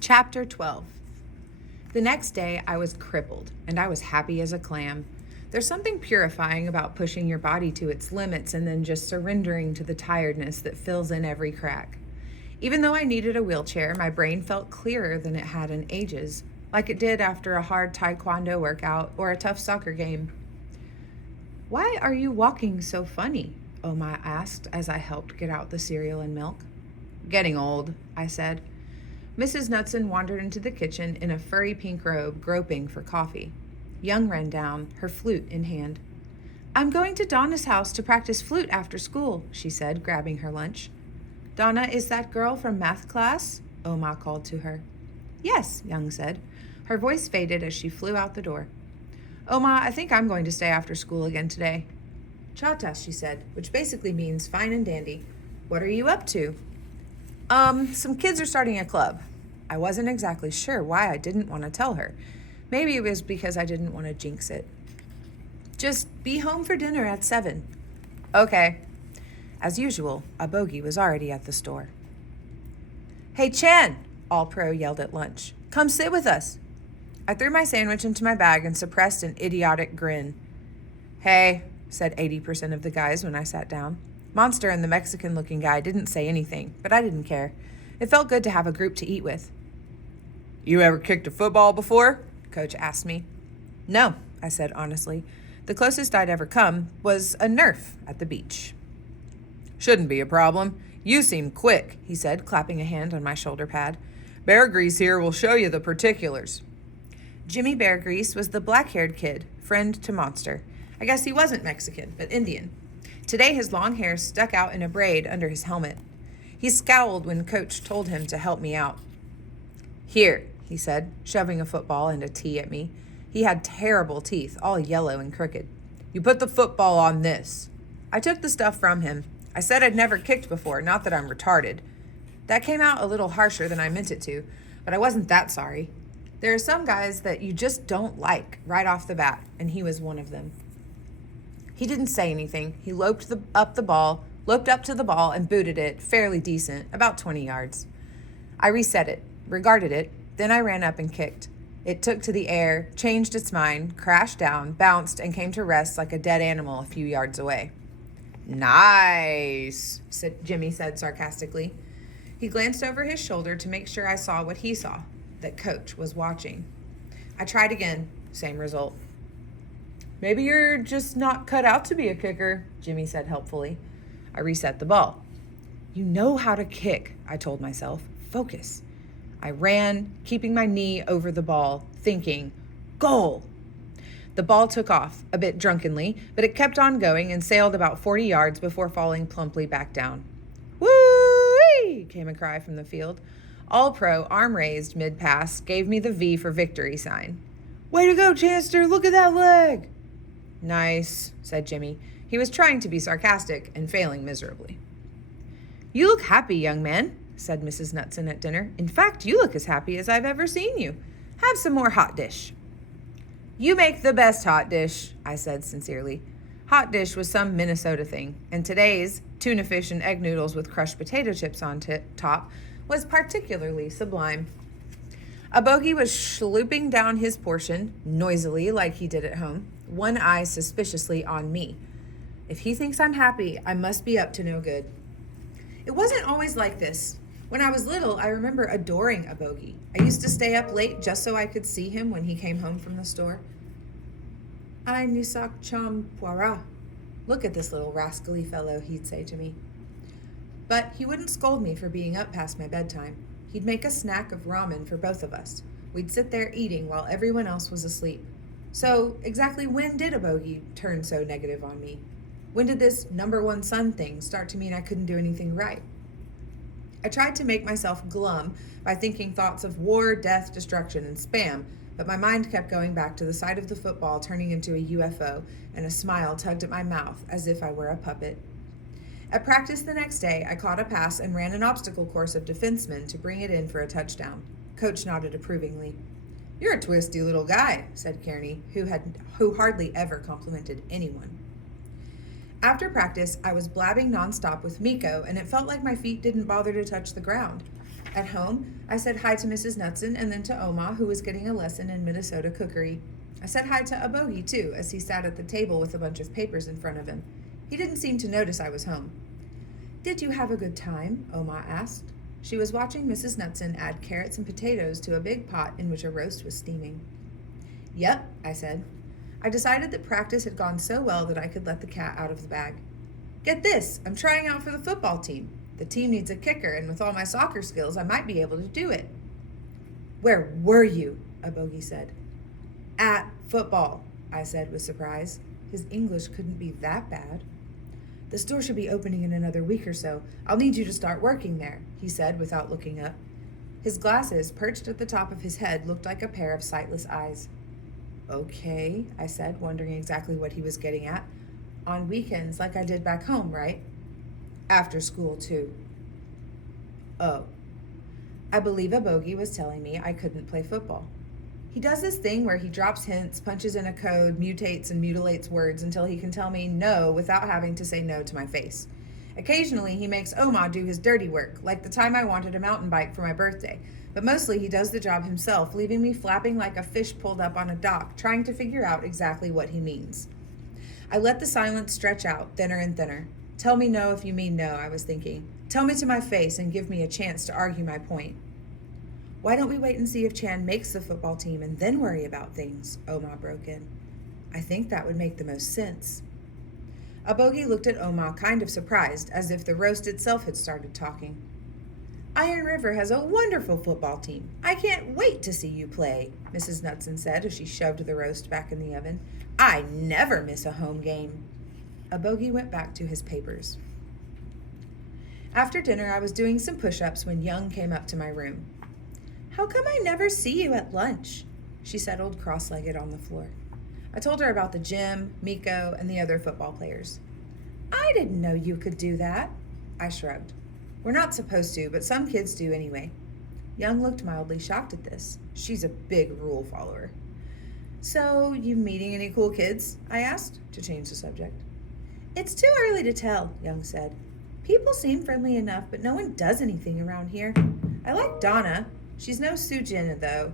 Chapter 12. The next day, I was crippled, and I was happy as a clam. There's something purifying about pushing your body to its limits and then just surrendering to the tiredness that fills in every crack. Even though I needed a wheelchair, my brain felt clearer than it had in ages, like it did after a hard taekwondo workout or a tough soccer game. "Why are you walking so funny?" Oma asked as I helped get out the cereal and milk. "Getting old," I said. Mrs. Knudsen wandered into the kitchen in a furry pink robe, groping for coffee. Young ran down, her flute in hand. "I'm going to Donna's house to practice flute after school," she said, grabbing her lunch. "Donna is that girl from math class?" Oma called to her. "Yes," Young said. Her voice faded as she flew out the door. "Oma, I think I'm going to stay after school again today." "Chata," she said, which basically means fine and dandy. "What are you up to?" Some kids are starting a club." I wasn't exactly sure why I didn't want to tell her. Maybe it was because I didn't want to jinx it. "Just be home for dinner at 7. "Okay." As usual, a bogey was already at the store. "Hey, Chan!" All Pro yelled at lunch. "Come sit with us." I threw my sandwich into my bag and suppressed an idiotic grin. "Hey," said 80% of the guys when I sat down. Monster and the Mexican-looking guy didn't say anything, but I didn't care. It felt good to have a group to eat with. "You ever kicked a football before?" Coach asked me. "No," I said honestly. The closest I'd ever come was a Nerf at the beach. "Shouldn't be a problem. You seem quick," he said, clapping a hand on my shoulder pad. "Bear Grease here will show you the particulars." Jimmy Bear Grease was the black-haired kid, friend to Monster. I guess he wasn't Mexican, but Indian. Today his long hair stuck out in a braid under his helmet. He scowled when Coach told him to help me out. "Here," he said, shoving a football and a tee at me. He had terrible teeth, all yellow and crooked. "You put the football on this." I took the stuff from him. I said I'd never kicked before, not that I'm retarded. That came out a little harsher than I meant it to, but I wasn't that sorry. There are some guys that you just don't like right off the bat, and he was one of them. He didn't say anything. He loped up to the ball and booted it, fairly decent, about 20 yards. I reset it, regarded it, then I ran up and kicked. It took to the air, changed its mind, crashed down, bounced, and came to rest like a dead animal a few yards away. "Nice," Jimmy said sarcastically. He glanced over his shoulder to make sure I saw what he saw, that Coach was watching. I tried again, same result. "Maybe you're just not cut out to be a kicker," Jimmy said helpfully. I reset the ball. "You know how to kick," I told myself. "Focus." I ran, keeping my knee over the ball, thinking, "Goal!" The ball took off, a bit drunkenly, but it kept on going and sailed about 40 yards before falling plumply back down. "Woo-wee!" came a cry from the field. All Pro, arm raised mid-pass, gave me the V for victory sign. "Way to go, Chanster! Look at that leg!" "Nice," said Jimmy. He was trying to be sarcastic and failing miserably. "You look happy, young man," said Mrs. Knudsen at dinner. "In fact, you look as happy as I've ever seen you. Have some more hot dish." "You make the best hot dish," I said sincerely. Hot dish was some Minnesota thing, and today's tuna fish and egg noodles with crushed potato chips on top was particularly sublime. A bogey was slooping down his portion, noisily like he did at home, one eye suspiciously on me. If he thinks I'm happy, I must be up to no good. It wasn't always like this. When I was little, I remember adoring a bogey. I used to stay up late just so I could see him when he came home from the store. "I nisak cham poira." "Look at this little rascally fellow," he'd say to me. But he wouldn't scold me for being up past my bedtime. He'd make a snack of ramen for both of us. We'd sit there eating while everyone else was asleep. So, exactly when did a bogey turn so negative on me? When did this number one son thing start to mean I couldn't do anything right? I tried to make myself glum by thinking thoughts of war, death, destruction, and spam, but my mind kept going back to the sight of the football turning into a UFO, and a smile tugged at my mouth as if I were a puppet. At practice the next day, I caught a pass and ran an obstacle course of defensemen to bring it in for a touchdown. Coach nodded approvingly. "You're a twisty little guy," said Kearney, who hardly ever complimented anyone. After practice, I was blabbing nonstop with Miko, and it felt like my feet didn't bother to touch the ground. At home, I said hi to Mrs. Knudsen and then to Oma, who was getting a lesson in Minnesota cookery. I said hi to Abogi, too, as he sat at the table with a bunch of papers in front of him. He didn't seem to notice I was home. "Did you have a good time?" Oma asked. She was watching Mrs. Knudsen add carrots and potatoes to a big pot in which a roast was steaming. "Yep," I said. I decided that practice had gone so well that I could let the cat out of the bag. "Get this, I'm trying out for the football team. The team needs a kicker, and with all my soccer skills, I might be able to do it." "Where were you?" Abogi said. "At football," I said with surprise. His English couldn't be that bad. "The store should be opening in another week or so. I'll need you to start working there," he said without looking up. His glasses, perched at the top of his head, looked like a pair of sightless eyes. "Okay," I said, wondering exactly what he was getting at. "On weekends, like I did back home, right?" "After school, too." "Oh." I believe Abogi was telling me I couldn't play football. He does this thing where he drops hints, punches in a code, mutates and mutilates words until he can tell me no without having to say no to my face. Occasionally, he makes Oma do his dirty work, like the time I wanted a mountain bike for my birthday, but mostly he does the job himself, leaving me flapping like a fish pulled up on a dock, trying to figure out exactly what he means. I let the silence stretch out, thinner and thinner. "Tell me no if you mean no," I was thinking. "Tell me to my face and give me a chance to argue my point." "Why don't we wait and see if Chan makes the football team and then worry about things?" Oma broke in. "I think that would make the most sense." Abogi looked at Oma kind of surprised, as if the roast itself had started talking. "Iron River has a wonderful football team. I can't wait to see you play," Mrs. Knudsen said as she shoved the roast back in the oven. "I never miss a home game." Abogi went back to his papers. After dinner, I was doing some push-ups when Young came up to my room. "How come I never see you at lunch?" She settled cross-legged on the floor. I told her about the gym, Miko, and the other football players. "I didn't know you could do that." I shrugged. "We're not supposed to, but some kids do anyway." Young looked mildly shocked at this. She's a big rule follower. "So, you meeting any cool kids?" I asked, to change the subject. "It's too early to tell," Young said. "People seem friendly enough, but no one does anything around here. I like Donna. She's no Sujin, though."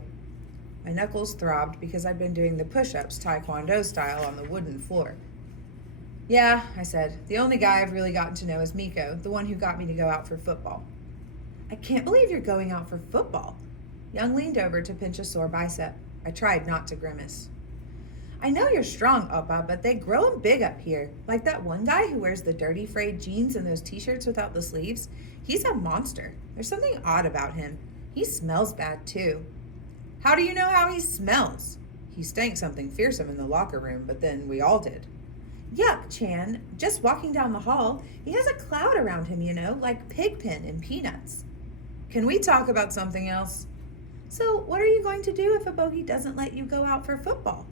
My knuckles throbbed because I'd been doing the push-ups Taekwondo style on the wooden floor. "Yeah," I said. "The only guy I've really gotten to know is Miko, the one who got me to go out for football." "I can't believe you're going out for football." Young leaned over to pinch a sore bicep. I tried not to grimace. "I know you're strong, Oppa, but they grow 'em big up here. Like that one guy who wears the dirty frayed jeans and those t-shirts without the sleeves. He's a monster. There's something odd about him. He smells bad, too." "How do you know how he smells?" "He stank something fearsome in the locker room, but then we all did." "Yuck, Chan. Just walking down the hall, he has a cloud around him, like Pigpen in Peanuts." "Can we talk about something else?" "So, what are you going to do if a bogey doesn't let you go out for football?"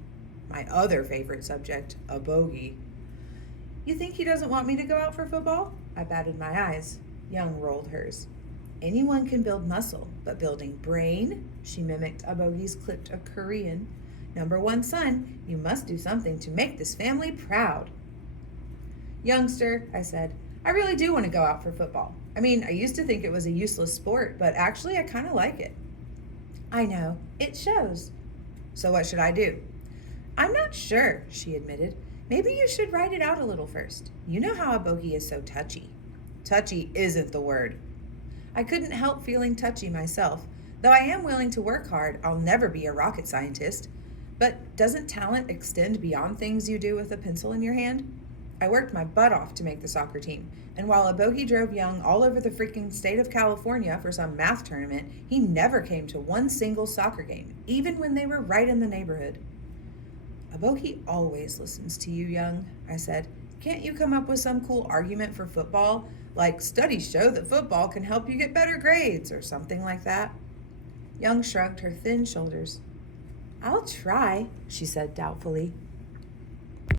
My other favorite subject, a bogey. "You think he doesn't want me to go out for football?" I batted my eyes. Young rolled hers. "Anyone can build muscle, but building brain?" She mimicked Abogi's clipped a Korean. "Number 1 son, you must do something to make this family proud." "Youngster," I said, "I really do want to go out for football. I mean, I used to think it was a useless sport, but actually I kind of like it." "I know. It shows." "So what should I do?" "I'm not sure," she admitted. "Maybe you should write it out a little first. You know how a bogey is so touchy." "Touchy isn't the word." I couldn't help feeling touchy myself. Though I am willing to work hard, I'll never be a rocket scientist. But doesn't talent extend beyond things you do with a pencil in your hand? I worked my butt off to make the soccer team, and while a bogey drove Young all over the freaking state of California for some math tournament, he never came to one single soccer game, even when they were right in the neighborhood. "A bogey always listens to you, Young," I said. "Can't you come up with some cool argument for football? Like, studies show that football can help you get better grades, or something like that?" Young shrugged her thin shoulders. "I'll try," she said doubtfully.